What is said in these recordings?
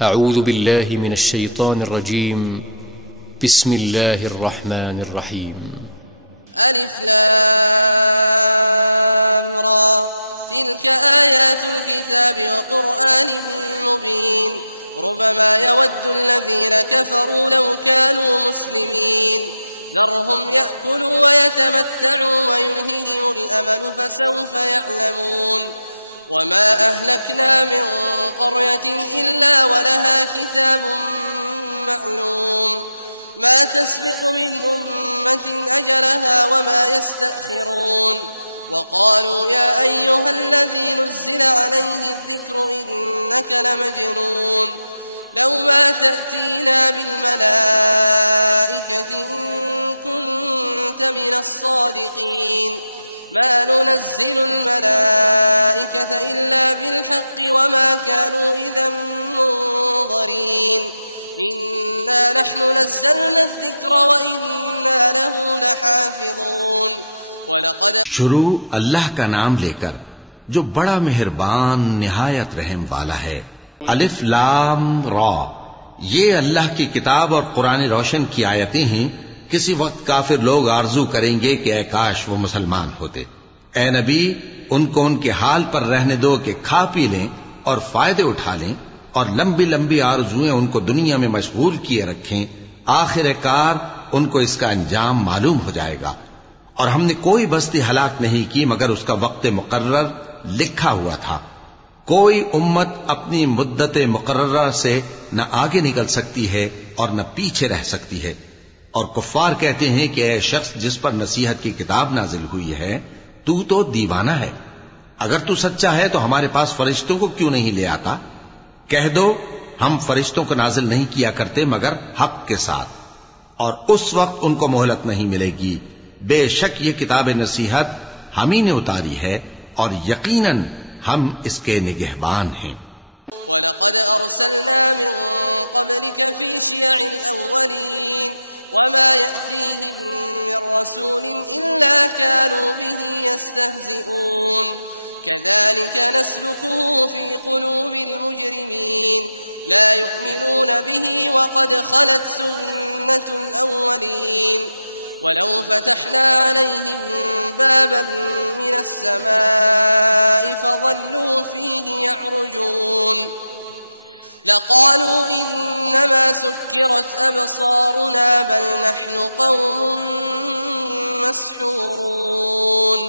अऊज़ु बिल्लाहि मिनश्शैतानिर्रजीम बिस्मिल्लाहिर्रहमानिर्रहीम। अलिफ लाम रा तिल्क आयातुल किताबि व क़ुरआनिन मुबीन रुब्बमा यवद्दु अल्लज़ीना कफ़रू लौ कानू मुस्लिमीन ज़रहुम यअकुलू व यतमत्तअू व युल्हिहिमुल अमलु फसौफ़ यअलमून वमा अहलकना मिन क़र्यतिन इल्ला वलहा किताबुन मअलूम मा तस्बिक़ु मिन उम्मतिन अजलहा वमा यस्तअख़िरून वक़ालू या अय्युहल्लज़ी नुज़्ज़िल अलैहि الذिक्रु इन्नक लमजनून लौ मा तअतीना बिल्मलाइकति इन कुन्त मिनस्सादिक़ीन ما ننزل الملائكة إلا بالحق وما كانوا إذا منظرين إنا نحن نزلنا الذكر وإنا له لحافظون ولقد शुरू अल्लाह का नाम लेकर जो बड़ा मेहरबान निहायत रहम वाला है। अलिफ लाम रा, ये अल्लाह की किताब और कुरान रोशन की आयतें हैं। किसी वक्त काफिर लोग आरजू करेंगे कि ऐ काश वो मुसलमान होते। ए नबी, उनको उनके हाल पर रहने दो कि खा पी लें और फायदे उठा लें और लंबी लंबी आरजुएं उनको दुनिया में मशगूल किए रखें। आखिरकार उनको इसका अंजाम मालूम हो जाएगा। और हमने कोई बस्ती हलाक नहीं की मगर उसका वक्त मुकर्रर लिखा हुआ था। कोई उम्मत अपनी मुद्दत मुकर्रर से न आगे निकल सकती है और न पीछे रह सकती है। और कुफ्फार कहते हैं कि ऐ शख्स जिस पर नसीहत की किताब नाजिल हुई है, तू तो दीवाना है। अगर तू सच्चा है तो हमारे पास फरिश्तों को क्यों नहीं ले आता? कह दो, हम फरिश्तों को नाजिल नहीं किया करते मगर हक के साथ, और उस वक्त उनको मोहलत नहीं मिलेगी। बेशक ये किताब नसीहत हम ही ने उतारी है और यकीनन हम इसके निगहबान हैं। वलक़द अर्सलना मिन क़ब्लिक फ़ी शियअल अव्वलीन वमा यअतीहिम मिन रसूलिन इल्ला कानू बिही यस्तहज़िऊन कज़ालिक नस्लुकुहु फ़ी क़ुलूबिल मुजरिमीन ला युमिनून बिही वक़द ख़लत सुन्नतुल अव्वलीन वलौ फ़तहना अलैहिम बाबन मिनस समाइ फ़ज़ल्लू फ़ीहि यअरुजून लक़ालू इन्नमा सुक्किरत अबसारुना बल नहनु क़ौमुन मस्हूरून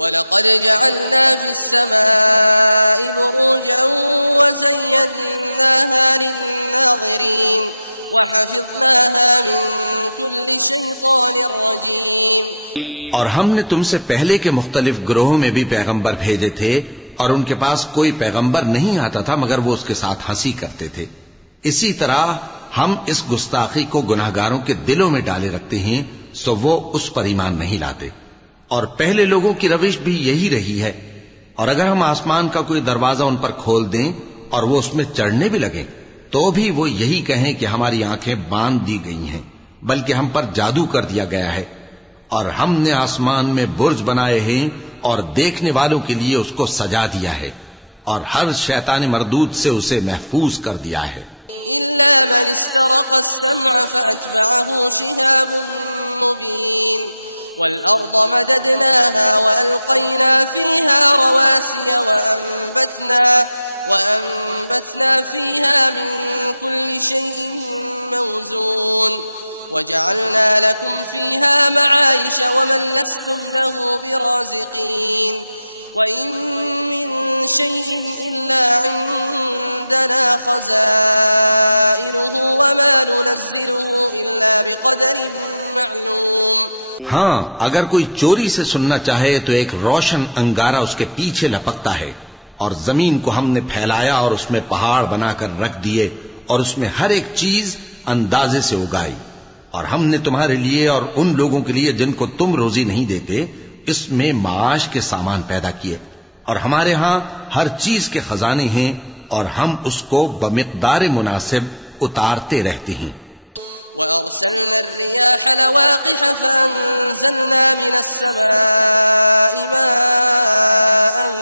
वलक़द जअलना फ़िस्समाइ बुरूजन वज़य्यन्नाहा लिन्नाज़िरीन वहफ़िज़नाहा मिन कुल्लि शैतानिर रजीम। और हमने तुमसे पहले के मुख्तलिफ ग्रोहों में भी पैगंबर भेजे थे और उनके पास कोई पैगंबर नहीं आता था मगर वो उसके साथ हंसी करते थे। इसी तरह हम इस गुस्ताखी को गुनाहगारों के दिलों में डाले रखते हैं, सो वो उस पर ईमान नहीं लाते। और पहले लोगों की रविश भी यही रही है। और अगर हम आसमान का कोई दरवाजा उन पर खोल दें और वो उसमें चढ़ने भी लगें तो भी वो यही कहें कि हमारी आंखें बांध दी गई हैं, बल्कि हम पर जादू कर दिया गया है। और हमने आसमान में बुर्ज बनाए हैं और देखने वालों के लिए उसको सजा दिया है और हर शैतान मरदूद से उसे महफूज कर दिया है। इल्ला मन इस्तरक़ अस्समअ फअतबअहु शिहाबुन मुबीन वल अर्द मददनाहा वअल्क़ैना फ़ीहा रवासिय वअंबतना फ़ीहा मिन कुल्लि शैइन मौज़ून वजअलना लकुम फ़ीहा मआइश वमन लस्तुम लहु बिराज़िक़ीन वइन मिन शैइन इल्ला इंदना ख़ज़ाइनुहु वमा नुनज़्ज़िलुहु इल्ला बिक़दरिन मअलूम। हाँ, अगर कोई चोरी से सुनना चाहे तो एक रोशन अंगारा उसके पीछे लपकता है। और जमीन को हमने फैलाया और उसमें पहाड़ बनाकर रख दिए और उसमें हर एक चीज अंदाजे से उगाई। और हमने तुम्हारे लिए और उन लोगों के लिए जिनको तुम रोजी नहीं देते इसमें माश के सामान पैदा किए। और हमारे यहां हर चीज के खजाने हैं और हम उसको बमिक़दार मुनासिब उतारते रहते हैं। वअरसलना अर्रियाह लवाक़िह फअंज़लना मिनस समाइ माअन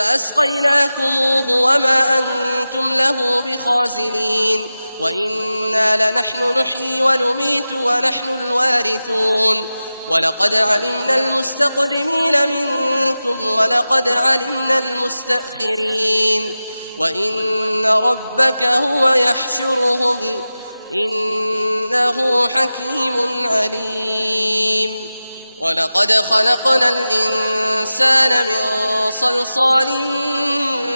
فأسقيناكموه وما أنتم له بخازنين وإنا لنحن نحيي ونميت ونحن الوارثون ولقد علمنا المستقدمين منكم ولقد علمنا المستأخرين وإن ربك هو يحشرهم إنه حكيم عليم ولقد خلقنا الإنسان من صلصال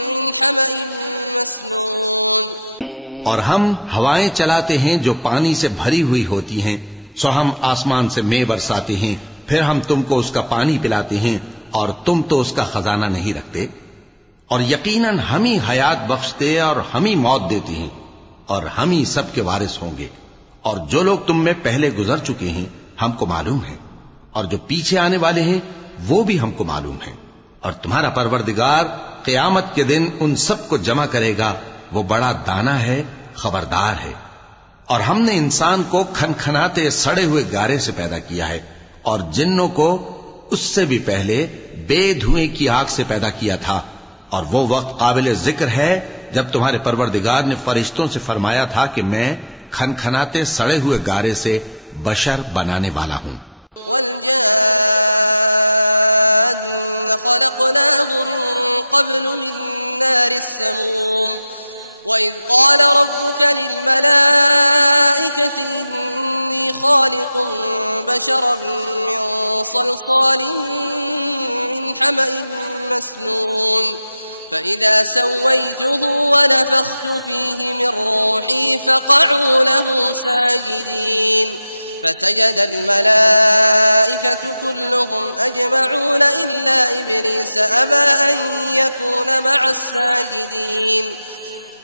من حمأ مسنون और हम हवाएं चलाते हैं जो पानी से भरी हुई होती हैं, सो हम आसमान से मेंह बरसाते हैं, फिर हम तुमको उसका पानी पिलाते हैं और तुम तो उसका खजाना नहीं रखते। और यकीनन हम ही हयात बख्शते और हम ही मौत देते हैं और हम ही सबके वारिस होंगे। और जो लोग तुम में पहले गुजर चुके हैं हमको मालूम है, और जो पीछे आने वाले हैं वो भी हमको मालूम है। और तुम्हारा परवरदिगार क़यामत के दिन उन सबको जमा करेगा, वो बड़ा दाना है, खबरदार है। और हमने इंसान को खनखनाते सड़े हुए गारे से पैदा किया है और जिन्नों को उससे भी पहले बेधुएं की आग से पैदा किया था। और वो वक्त काबिल जिक्र है जब तुम्हारे परवरदिगार ने फरिश्तों से फरमाया था कि मैं खनखनाते सड़े हुए गारे से बशर बनाने वाला हूं। वल्जान्न खलक़नाहु मिन क़ब्लु मिन नारिस्समूम वइज़ क़ाल रब्बुका लिल्मलाइकति इन्नी ख़ालिक़ुन बशरन मिन सलसालिन मिन हमइन मस्नून فإذا سويته ونفخت فيه من روحي فقعوا له ساجدين فسجد الملائكة كلهم أجمعون إلا إبليس أبى أن يكون مع الساجدين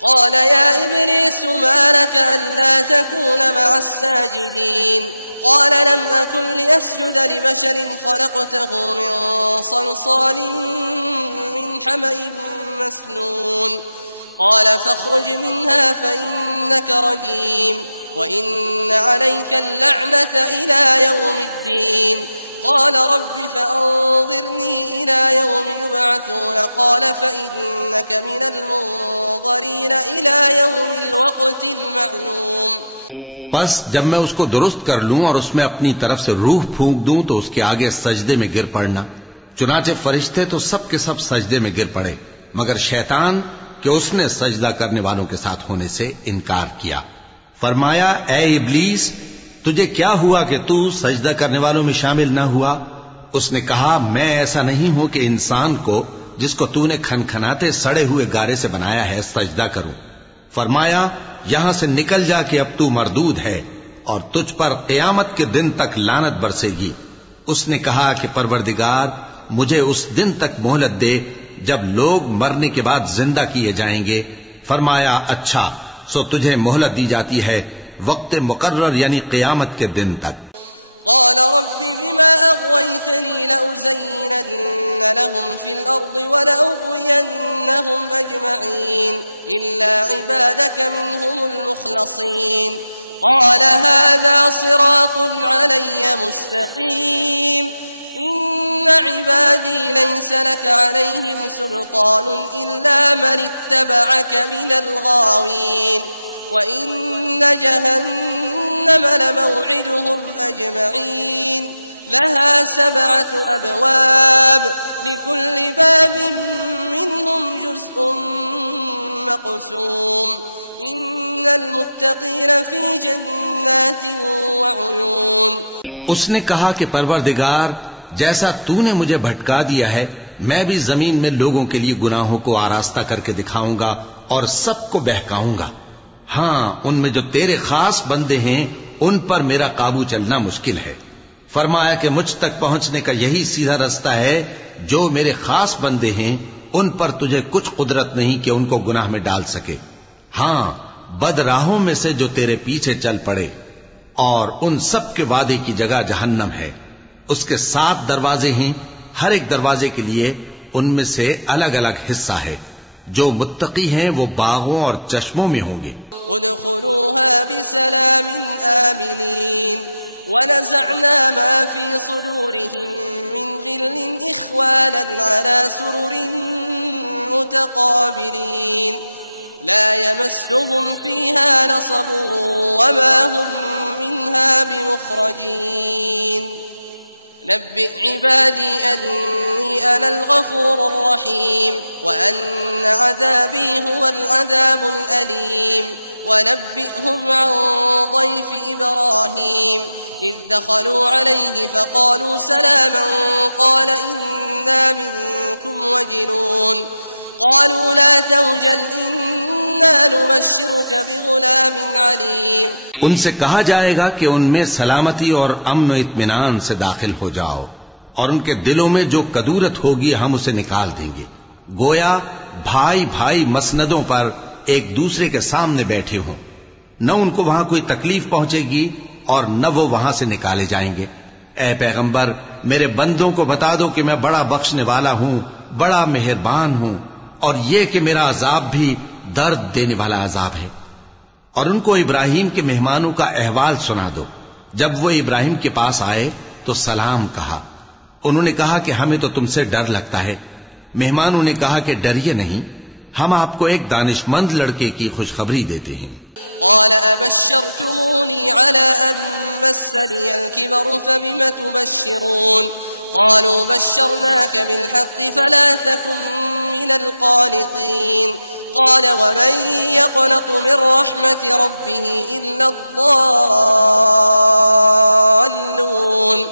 قال يا إبليس ما لك ألا تكون مع الساجدين قال لم أكن لأسجد لبشر خلقته من صلصال من حمأ مسنون قال فاخرج منها فإنك رجيم وإن عليك اللعنة إلى يوم الدين قال رب فأنظرني إلى يوم يبعثون قال فإنك من المنظرين إلى يوم الوقت المعلوم। बस जब मैं उसको दुरुस्त कर लूं और उसमें अपनी तरफ से रूह फूंक दूं तो उसके आगे सजदे में गिर पड़ना। चुनाचे फरिश्ते तो सब के सब सजदे में गिर पड़े मगर शैतान कि उसने सजदा करने वालों के साथ होने से इनकार किया। फरमाया ए इब्लीस तुझे क्या हुआ कि तू सजदा करने वालों में शामिल न हुआ। उसने कहा मैं ऐसा नहीं हूं कि इंसान को जिसको तूने खनखनाते सड़े हुए गारे से बनाया है सजदा करूं। फरमाया यहां से निकल जा कि अब तू मरदूद है और तुझ पर क़यामत के दिन तक लानत बरसेगी। उसने कहा कि परवरदिगार मुझे उस दिन तक मोहलत दे जब लोग मरने के बाद जिंदा किए जाएंगे। फरमाया अच्छा सो तुझे मोहलत दी जाती है वक्त मुकर्रर यानी क़यामत के दिन तक। قال رب بما أغويتني لأزينن لهم في الأرض ولأغوينهم أجمعين إلا عبادك منهم المخلصين قال هذا صراط علي مستقيم إن عبادي ليس لك عليهم سلطان إلا من اتبعك من الغاوين وإن جهنم لموعدهم أجمعين لها 7 أبواب لكل باب منهم جزء مقسوم إن المتقين في جنات وعيون। उसने कहा कि परवरदिगार जैसा तूने मुझे भटका दिया है मैं भी जमीन में लोगों के लिए गुनाहों को आरास्ता करके दिखाऊंगा और सबको बहकाऊंगा। हाँ उनमें जो तेरे खास बंदे हैं उन पर मेरा काबू चलना मुश्किल है। फरमाया कि मुझ तक पहुंचने का यही सीधा रास्ता है। जो मेरे खास बंदे हैं उन पर तुझे कुछ कुदरत नहीं कि उनको गुनाह में डाल सके। हाँ बदराहों में से जो तेरे पीछे चल पड़े और उन सब के वादे की जगह जहन्नम है। उसके 7 दरवाजे हैं, हर एक दरवाजे के लिए उनमें से अलग अलग हिस्सा है। जो मुत्तकी हैं वो बागों और चश्मों में होंगे। उदखुलूहा बिसलामिन आमिनीन वनज़अना मा फी सुदूरिहिम मिन गिल्लिन इख्वानन अला सुरुरिन متقابلين لا يمسهم فيها نصب وما هم منها بمخرجين نبئ عبادي أني أنا الغفور الرحيم وأن عذابي هو العذاب الأليم ونبئهم عن ضيف إبراهيم إذ دخلوا عليه فقالوا سلاما قال إنا منكم وجلون قالوا لا توجل إنا نبشرك بغلام عليم उनसे कहा जाएगा कि उनमें सलामती और अमन इत्मीनान से दाखिल हो जाओ और उनके दिलों में जो कदूरत होगी हम उसे निकाल देंगे। गोया भाई भाई मसनदों पर एक दूसरे के सामने बैठे हों, न उनको वहां कोई तकलीफ पहुंचेगी और न वो वहां से निकाले जाएंगे। ऐ पैगंबर, मेरे बंदों को बता दो कि मैं बड़ा बख्शने वाला हूं, बड़ा मेहरबान हूं, और ये कि मेरा अजाब भी दर्द देने वाला अजाब है। और उनको इब्राहिम के मेहमानों का अहवाल सुना दो। जब वो इब्राहिम के पास आए तो सलाम कहा। उन्होंने कहा कि हमें तो तुमसे डर लगता है। मेहमानों ने कहा कि डरिए नहीं, हम आपको एक दानिशमंद लड़के की खुशखबरी देते हैं। قال أبشرتموني على أن مسني الكبر فبم تبشرون قالوا بشرناك بالحق فلا تكن من القانطين قال ومن يقنط من رحمة ربه إلا الضالون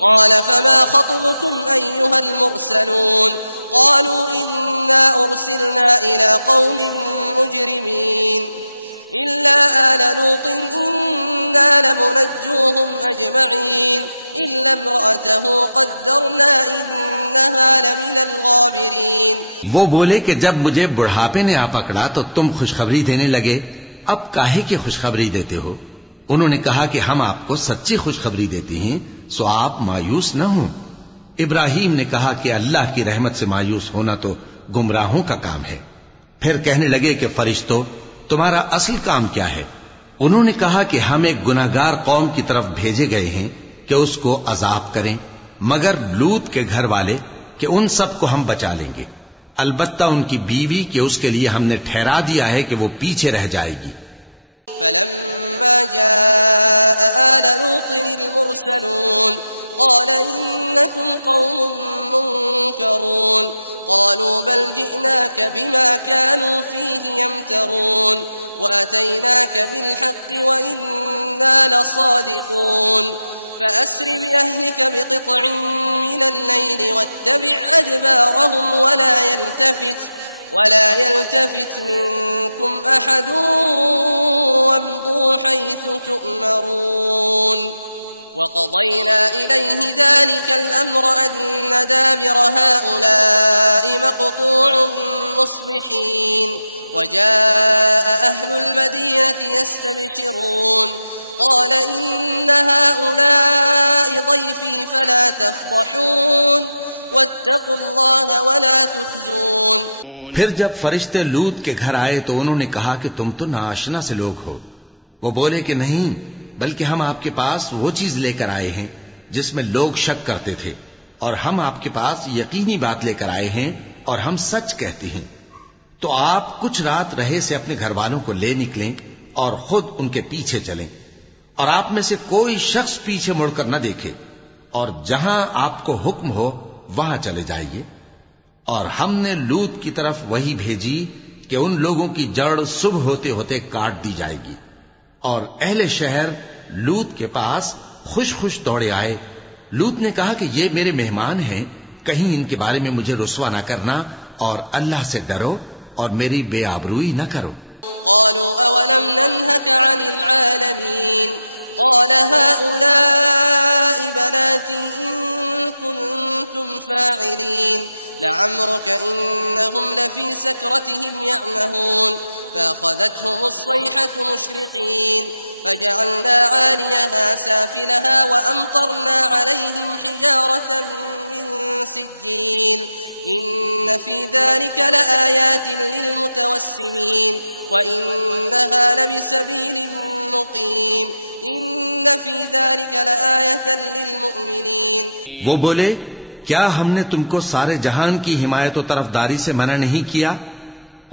قال فما خطبكم أيها المرسلون قالوا إنا أرسلنا إلى قوم مجرمين إلا آل لوط إنا لمنجوهم أجمعين إلا امرأته قدرنا إنها لمن الغابرين। वो बोले कि जब मुझे बुढ़ापे ने आ पकड़ा तो तुम खुशखबरी देने लगे, अब काहे की खुशखबरी देते हो? उन्होंने कहा कि हम आपको सच्ची खुशखबरी देते हैं, सो आप मायूस न हो। इब्राहिम ने कहा कि अल्लाह की रहमत से मायूस होना तो गुमराहों का काम है। फिर कहने लगे कि फरिश्तों, तुम्हारा असल काम क्या है? उन्होंने कहा कि हम एक गुनाहगार कौम की तरफ भेजे गए हैं कि उसको अजाब करें, मगर लूत के घर वाले कि उन सब को हम बचा लेंगे, अलबत्ता उनकी बीवी कि उसके लिए हमने ठहरा दिया है कि वो पीछे रह जाएगी। فلما جاء آل لوط المرسلون قال إنكم قوم منكرون قالوا بل جئناك بما كانوا فيه يمترون وأتيناك بالحق وإنا لصادقون فأسر بأهلك بقطع من الليل واتبع أدبارهم ولا يلتفت منكم أحد وامضوا حيث تؤمرون وقضينا إليه ذلك الأمر أن دابر هؤلاء مقطوع مصبحين وجاء أهل المدينة يستبشرون قال إن هؤلاء ضيفي فلا تفضحون واتقوا الله ولا تخزون। फिर जब फरिश्ते लूत के घर आए तो उन्होंने कहा कि तुम तो नाआशना से लोग हो। वो बोले कि नहीं, बल्कि हम आपके पास वो चीज लेकर आए हैं जिसमें लोग शक करते थे, और हम आपके पास यकीनी बात लेकर आए हैं और हम सच कहते हैं। तो आप कुछ रात रहे से अपने घर वालों को ले निकलें और खुद उनके पीछे चलें, और आप में से कोई शख्स पीछे मुड़कर न देखे, और जहां आपको हुक्म हो वहां चले जाइए। और हमने लूत की तरफ वही भेजी कि उन लोगों की जड़ सुबह होते होते काट दी जाएगी। और अहले शहर लूत के पास खुश खुश दौड़े आए। लूत ने कहा कि ये मेरे मेहमान हैं, कहीं इनके बारे में मुझे रुस्वा न करना, और अल्लाह से डरो और मेरी बेआबरूई न करो। قالوا أولم ننهك عن العالمين قال هؤلاء بناتي إن كنتم فاعلين لعمرك إنهم لفي سكرتهم يعمهون فأخذتهم الصيحة مشرقين فجعلنا عاليها سافلها وأمطرنا عليهم حجارة من سجيل إن في ذلك لآيات للمتوسمين وإنها لبسبيل مقيم إن في ذلك لآية للمؤمنين। वो बोले, क्या हमने तुमको सारे जहान की हिमायत और तरफदारी से मना नहीं किया?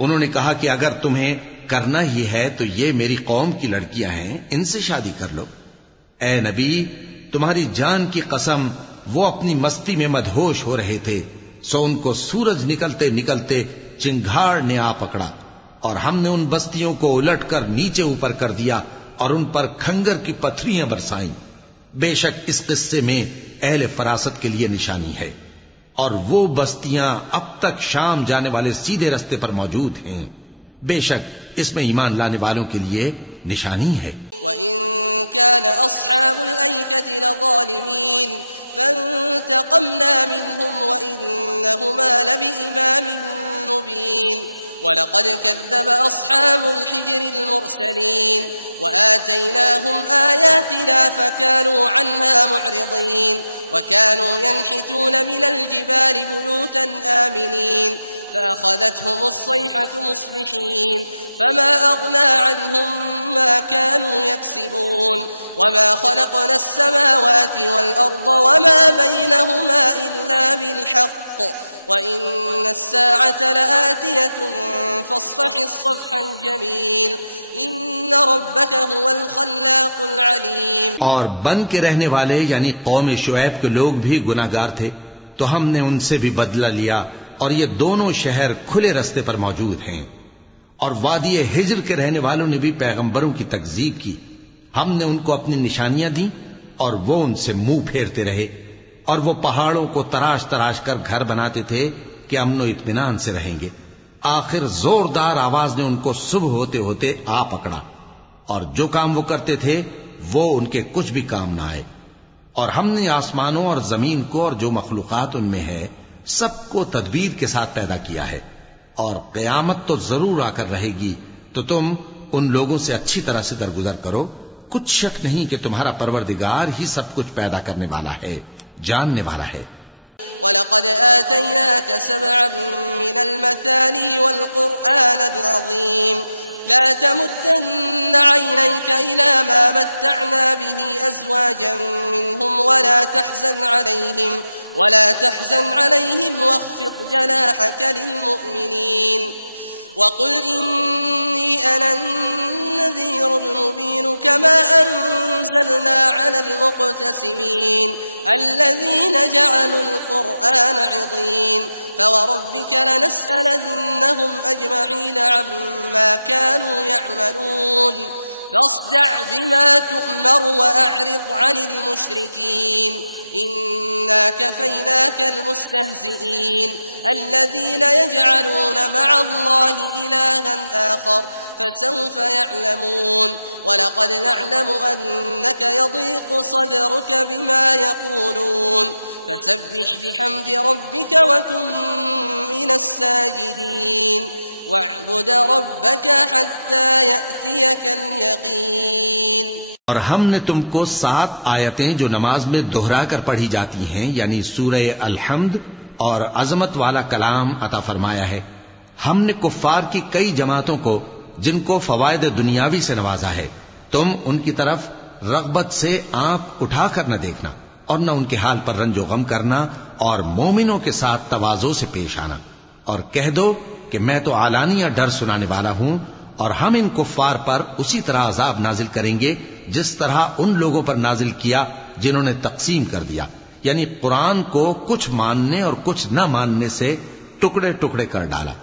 उन्होंने कहा कि अगर तुम्हें करना ही है तो ये मेरी कौम की लड़कियां हैं, इनसे शादी कर लो। ए नबी, तुम्हारी जान की कसम, वो अपनी मस्ती में मदहोश हो रहे थे, सो उनको सूरज निकलते निकलते चिंगाड़ ने आ पकड़ा और हमने उन बस्तियों को उलटकर नीचे ऊपर कर दिया और उन पर खंगर की पत्थरियां बरसाईं। बेशक इस किस्से में अहले फरासत के लिए निशानी है, और वो बस्तियां अब तक शाम जाने वाले सीधे रास्ते पर मौजूद हैं। बेशक इसमें ईमान लाने वालों के लिए निशानी है। वइन कान अस्हाबुल ऐकति लज़ालिमीन फंतक़म्ना मिन्हुम वइन्नहुमा लबिइमामिन मुबीन वलक़द कज़्ज़ब अस्हाबुल हिज्रिल मुरसलीन वआतैनाहुम आयातिना फकानू अन्हा मुअरिदीन वकानू यनहितून मिनल जिबालि बुयूतन आमिनीन فأخذتهم الصيحة مصبحين فما أغنى عنهم ما كانوا يكسبون وما خلقنا السماوات والأرض وما بينهما إلا بالحق وإن الساعة لآتية فاصفح الصفح الجميل إن ربك هو الخلاق العليم। और बन के रहने वाले यानी कौम शुएब के लोग भी गुनाहगार थे, तो हमने उनसे भी बदला लिया, और ये दोनों शहर खुले रास्ते पर मौजूद हैं। और वादी हिज्र के रहने वालों ने भी पैगंबरों की तकजीब की। हमने उनको अपनी निशानियां दी और वो उनसे मुंह फेरते रहे, और वो पहाड़ों को तराश तराश कर घर बनाते थे कि अमनो इत्मीनान से रहेंगे। आखिर जोरदार आवाज ने उनको सुबह होते होते आ पकड़ा, और जो काम वो करते थे वो उनके कुछ भी काम ना आए। और हमने आसमानों और जमीन को और जो मखलूकात उनमें है सबको तदबीर के साथ पैदा किया है, और कयामत तो जरूर आकर रहेगी, तो तुम उन लोगों से अच्छी तरह से दरगुजर करो। कुछ शक नहीं कि तुम्हारा परवरदिगार ही सब कुछ पैदा करने वाला है, जानने वाला है। वलक़द आतैनाक सबअन मिनल मसानी वल क़ुरआनिल अज़ीम ला तमुद्दन्न ऐनैक इला मा मत्तअना बिही अज़वाजन मिनहुम वला तहज़न अलैहिम वख़्फ़िद जनाहक लिलमुअ्मिनीन वक़ुल इन्नी अना अन्नज़ीरुल मुबीन कमा अंज़लना अलल मुक़्तसिमीन الذين جعلوا القرآن عضين فوربك لنسألنهم أجمعين عما كانوا يعملون فاصدع بما تؤمر وأعرض عن المشركين إنا كفيناك المستهزئين الذين يجعلون مع الله إلها آخر فسوف يعلمون ولقد نعلم أنك يضيق صدرك بما يقولون فسبح بحمد ربك وكن من الساجدين واعبد ربك حتى يأتيك اليقين। और हमने तुमको 7 आयतें जो नमाज में दोहरा कर पढ़ी जाती हैं यानी सूरह अल-हम्द और अजमत वाला कलाम अता फरमाया है। हमने कुफ्फार की कई जमातों को जिनको फवायद दुनियावी से नवाजा है, तुम उनकी तरफ रगबत से आंख उठाकर न देखना और न उनके हाल पर रंजो गम करना, और मोमिनों के साथ तवाज़ो से पेश आना, और कह दो कि मैं तो आलानिया डर सुनाने वाला हूं, और हम इन कुफ्फार पर उसी तरह अजाब नाजिल करेंगे जिस तरह उन लोगों पर नाजिल किया जिन्होंने तकसीम कर दिया, यानी कुरान को कुछ मानने और कुछ न मानने से टुकड़े टुकड़े कर डाला।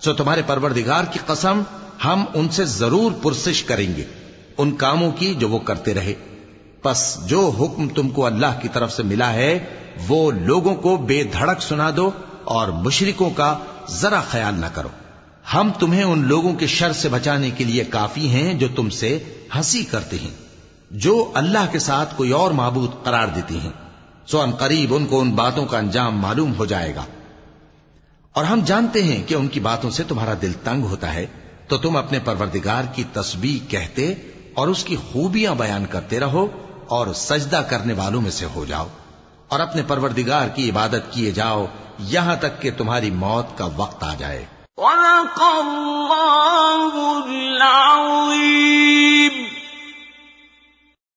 सो तुम्हारे परवरदिगार की कसम, हम उनसे जरूर पुरसिश करेंगे उन कामों की जो वो करते रहे। बस जो हुक्म तुमको अल्लाह की तरफ से मिला है वो लोगों को बेधड़क सुना दो, और मुशरिकों का जरा ख्याल न करो। हम तुम्हें उन लोगों के शर से बचाने के लिए काफी हैं जो तुमसे हंसी करते हैं, जो अल्लाह के साथ कोई और माबूद करार देती हैं। सो अनकरीब उनको उन बातों का अंजाम मालूम हो जाएगा। और हम जानते हैं कि उनकी बातों से तुम्हारा दिल तंग होता है, तो तुम अपने परवरदिगार की तस्बीह कहते और उसकी खूबियां बयान करते रहो, और सजदा करने वालों में से हो जाओ, और अपने परवरदिगार की इबादत किए जाओ यहां तक कि तुम्हारी मौत का वक्त आ जाए।